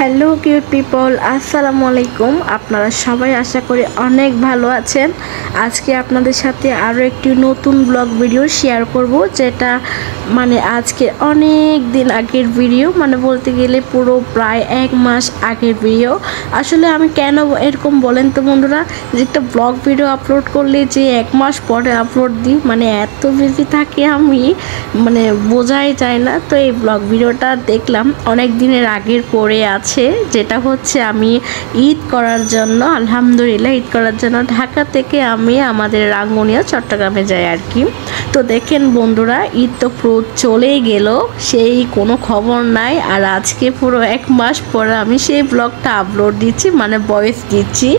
Hello cute people, আসসালামু আলাইকুম। আপনারা সবাই আশা করি অনেক ভালো আছেন। আজকে আপনাদের সাথে আরও একটি নতুন ব্লগ ভিডিও শেয়ার করব, যেটা আজকে অনেক দিন আগের ভিডিও, বলতে গেলে পুরো প্রায় 1 মাস আগের ভিডিও। আসলে আমি কেন এরকম বলেন তো বন্ধুরা, যে একটা ব্লগ ভিডিও আপলোড করলে যে 1 মাস পরে আপলোড দিই, এত বিজি থাকি আমি, বোঝাই যায় না। তো এই ব্লগ ভিডিওটা দেখলাম অনেক দিনের আগের পরে আছে, যেটা হচ্ছে আমি ঈদ করার জন্য, আলহামদুলিল্লাহ ঈদ করার জন্য ঢাকা থেকে আমি আমাদের রাঙ্গুনিয়া চট্টগ্রামে যাই আর কি। তো দেখেন বন্ধুরা, ঈদ তো পুরো চলেই গেল, সেই কোনো খবর নাই। আর আজকে পুরো 1 মাস পরে আমি সেই ব্লগটা আপলোড দিচ্ছি, ভয়েস দিচ্ছি।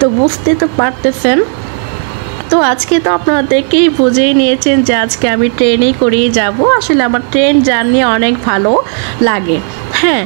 তো বুঝতে তো পারতেছেন। তো আজকে তো আপনারা দেখেই বুঝেই নিয়েছেন যে আজকে আমি ট্রেনেই করেই যাব। আসলে আমার ট্রেন জার্নি অনেক ভালো লাগে। হ্যাঁ,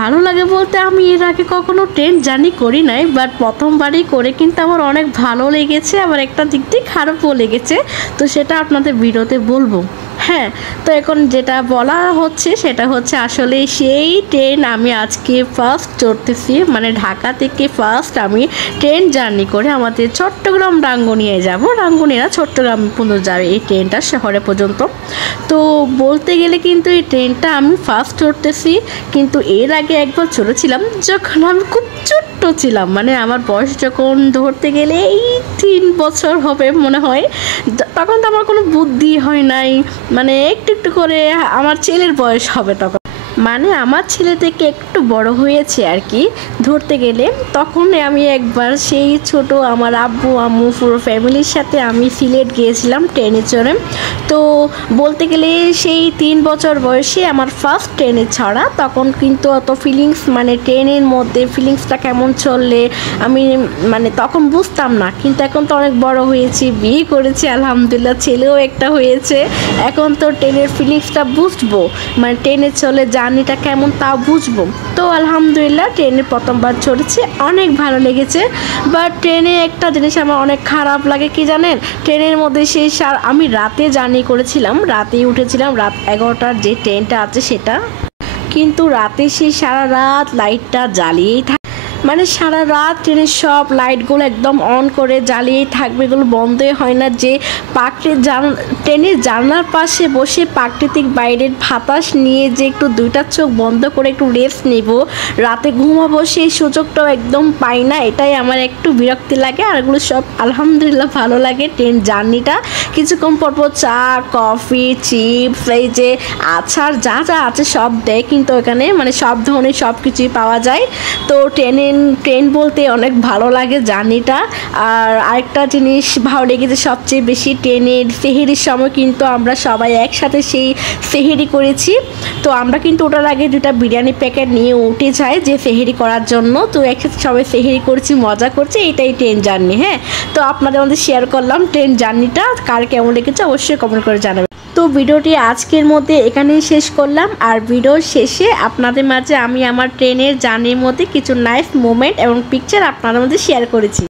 ভালো লাগে বলতে, আমি এর আগে কখনো ট্রেন জার্নি করি নাই, বাট প্রথমবারই করে কিন্তু আমার অনেক ভালো লেগেছে, আবার একটা দিক দিয়ে খারাপও লেগেছে। তো সেটা আপনাদের ভিডিওতে বলবো। হ্যাঁ, তো এখন যেটা বলা হচ্ছে সেটা হচ্ছে আসলে সেই ট্রেন আমি আজকে ফার্স্ট চড়তেছি, ঢাকা থেকে ফার্স্ট আমি ট্রেন জার্নি করে আমাদের চট্টগ্রাম রাঙ্গুনিয়ায় যাব। রাঙ্গুনিয়া চট্টগ্রাম পর্যন্ত যাবে এই ট্রেনটা, শহরে পর্যন্ত। তো বলতে গেলে কিন্তু এই ট্রেনটা আমি ফার্স্ট চড়তেছি, কিন্তু এর আগে একবার চড়েছিলাম যখন আমি খুব ছোট্ট ছিলাম, আমার বয়স যখন ধরতে গেলে এই 3 বছর হবে মনে হয়। তখন তো আমার কোনো বুদ্ধি হয় নাই, একটু একটু করে আমার ছেলের বয়স হবে তখন, আমার ছেলে থেকে একটু বড় হয়েছে আর কি ধরতে গেলে। তখন আমি একবার সেই ছোট আমার আব্বু আম্মু পুরো ফ্যামিলির সাথে আমি সিলেট গিয়েছিলাম ট্রেনে চড়ে। তো বলতে গেলে সেই 3 বছর বয়সে আমার ফার্স্ট ট্রেনে চড়া। তখন কিন্তু অত ফিলিংস, ট্রেনের মধ্যে ফিলিংসটা কেমন চললে আমি তখন বুঝতাম না। কিন্তু এখন তো অনেক বড় হয়েছি, বিয়ে করেছি, আলহামদুলিল্লাহ ছেলেও একটা হয়েছে। এখন তো ট্রেনের ফিলিংসটা বুঝবো, ট্রেনে চলে জার্নিটা কেমন তাও বুঝবো। তো আলহামদুলিল্লাহ ট্রেনে প্রথমবার চড়েছি, অনেক ভালো লেগেছে। বাট ট্রেনে একটা জিনিস আমার অনেক খারাপ লাগে, কি জানেন? ট্রেনের মধ্যে সেই আমি রাতে জার্নি করেছিলাম, রাতেই উঠেছিলাম, রাত 11টার যে ট্রেনটা আছে সেটা। কিন্তু রাতে সেই সারা রাত লাইটটা জ্বালিয়েই থাকে, সারা রাত ট্রেনের সব লাইটগুলো একদম অন করে জ্বালিয়েই থাকবে, এগুলো বন্ধই হয় না। যে ট্রেনের জানলার পাশে বসে প্রাকৃতিক বাইরের বাতাস নিয়ে যে একটু 2টা চোখ বন্ধ করে একটু রেস্ট নেব, রাতে ঘুমাবো, সেই সুযোগটাও একদম পাই না। এটাই আমার একটু বিরক্তি লাগে। আর এগুলো সব আলহামদুলিল্লাহ ভালো লাগে। ট্রেন জার্নিটা কিছুক্ষণ পরপর চা, কফি, চিপস, এই যে আচার যা যা আছে সব দেয়, কিন্তু ওখানে সব ধরনের সব কিছুই পাওয়া যায়। তো ট্রেন বলতে অনেক ভালো লাগে জার্নিটা। আর আরেকটা জিনিস ভালো লেগেছে সবচেয়ে বেশি, ট্রেনের সেহেরির সময় কিন্তু আমরা সবাই একসাথে সেই সেহেরি করেছি। তো আমরা কিন্তু ওটার আগে 2টা বিরিয়ানি প্যাকেট নিয়ে উঠে যাই যে সেহেরি করার জন্য। তো একসাথে সবাই সেহেরি করছি, মজা করছি, এটাই ট্রেন জার্নি। হ্যাঁ, তো আপনাদের মধ্যে শেয়ার করলাম ট্রেন জার্নিটা, কার কেমন লেগেছে অবশ্যই কমেন্ট করে জানাবেন। তো ভিডিওটি আজকের মধ্যে এখানেই শেষ করলাম। আর ভিডিওর শেষে আপনাদের মাঝে আমি আমার ট্রেনের জার্নির মধ্যে কিছু নাইস মোমেন্ট এবং পিকচার আপনাদের মধ্যে শেয়ার করেছি।